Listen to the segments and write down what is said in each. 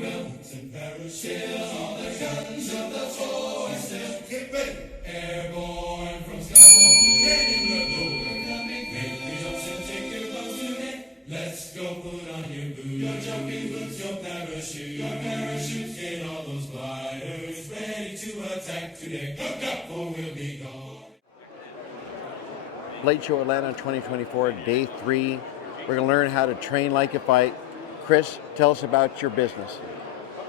Vulpes and parachute on the guns of the forces. Get ready. Airborne from skies up to in the blue. Coming, make your jumps and take your bows today. Let's go put on your boots, your jumping boots, your parachutes. Get all those gliders ready to attack today. Hook up or we'll be gone. Blade Show Atlanta 2024, Day 3. We're going to learn how to train like you fight. Chris, tell us about your business.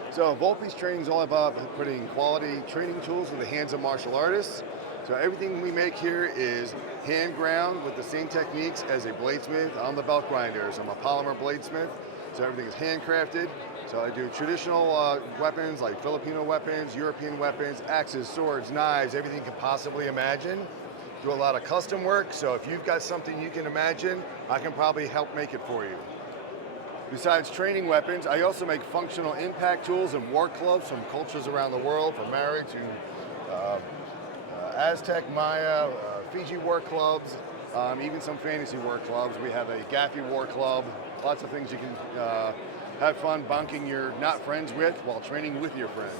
So Vulpes training is all about putting quality training tools in the hands of martial artists. So everything we make here is hand ground with the same techniques as a bladesmith on the belt grinders. I'm a polymer bladesmith, so everything is handcrafted. So I do traditional weapons like Filipino weapons, European weapons, axes, swords, knives, everything you can possibly imagine. Do a lot of custom work, so if you've got something you can imagine, I can probably help make it for you. Besides training weapons, I also make functional impact tools and war clubs from cultures around the world, from Maori to Aztec, Maya, Fiji war clubs, even some fantasy war clubs. We have a Gaffy war club, lots of things you can have fun bonking your not friends with while training with your friends.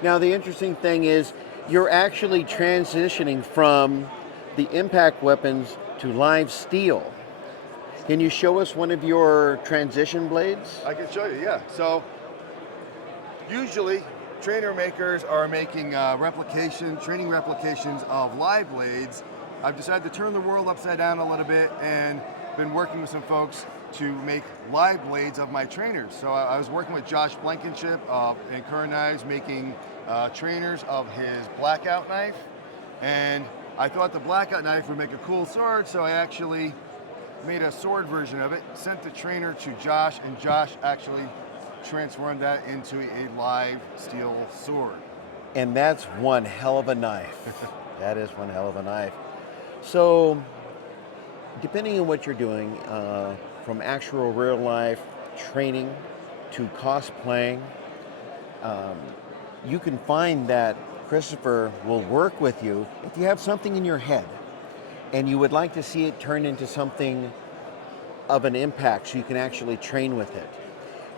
Now, the interesting thing is you're actually transitioning from the impact weapons to live steel. Can you show us one of your transition blades? I can show you, yeah. So usually trainer makers are making training replications of live blades. I've decided to turn the world upside down a little bit and been working with some folks to make live blades of my trainers. So I was working with Josh Blankenship in Current Knives, making trainers of his blackout knife. And I thought the blackout knife would make a cool sword, so I actually made a sword version of it, sent the trainer to Josh, and Josh actually transformed that into a live steel sword. And that's one hell of a knife. That is one hell of a knife. So, depending on what you're doing, from actual real life training to cosplaying, you can find that Christopher will work with you if you have something in your head and you would like to see it turn into something of an impact so you can actually train with it.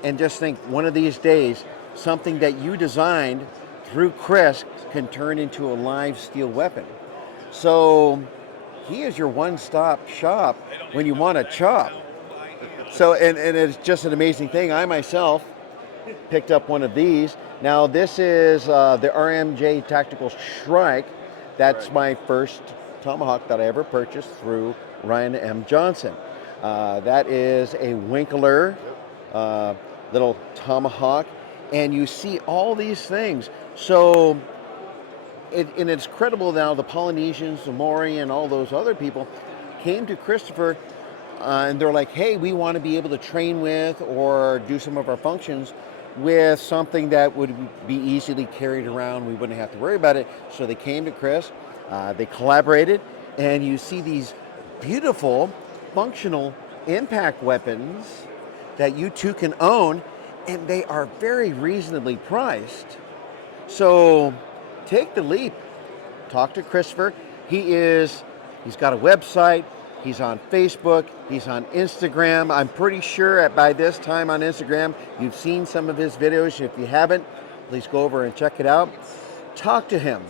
And just think, one of these days, something that you designed through Chris can turn into a live steel weapon. So he is your one-stop shop when you want to chop. So, and it's just an amazing thing. I myself picked up one of these. Now this is the RMJ Tactical Shrike. That's my first tomahawk that I ever purchased through Ryan M. Johnson. That is a Winkler little tomahawk, and you see all these things. So, and it's credible now, the Polynesians, the Maori, and all those other people came to Christopher and they're like, hey, we want to be able to train with or do some of our functions with something that would be easily carried around. We wouldn't have to worry about it. So they came to Chris, they collaborated, and you see these beautiful functional impact weapons that you two can own, and they are very reasonably priced. So take the leap. Talk to Christopher. He's got a website. He's on Facebook. He's on Instagram. I'm pretty sure by this time on Instagram, you've seen some of his videos. If you haven't, please go over and check it out. Talk to him.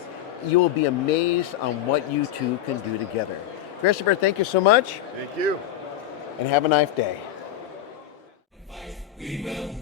You will be amazed on what you two can do together. Christopher, thank you so much. Thank you. And have a nice day. We will